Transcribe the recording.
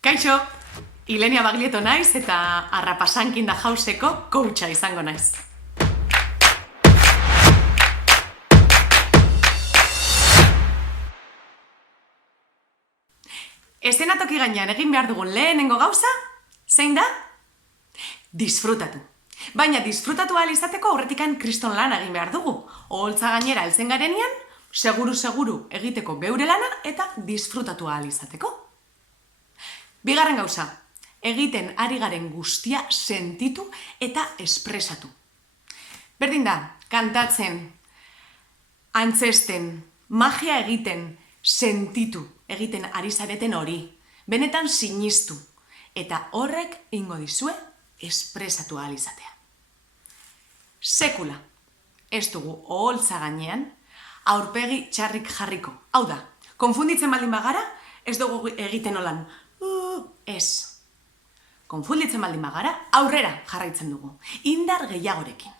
Kaixo, Ilenia Baglieto naiz eta Arrapasankin da jauseko coacha izango naiz. Eszenatoki gainean egin behar dugun lehenengo gauza, zein da? Disfrutatu. Baina disfrutatu ahal izateko aurretikan kriston lana egin behar dugu. Oholtza gainera heltzen garenean, seguru egiteko beure lana eta disfrutatu ahal izateko. Bigarren gauza, egiten ari garen guztia sentitu eta espresatu. Berdin da, kantatzen, antzesten, magia egiten, sentitu egiten ari zareten hori, benetan sinistu, eta horrek ingo dizue espresatu ahal izatea. Sekula, ez dugu oholtza gainean, aurpegi txarrik jarriko. Hau da, konfunditzen baldin bagara, ez dugu egiten olan, ez. Konfunditzen baldin bagara, aurrera jarraitzen dugu, indar gehiagorekin.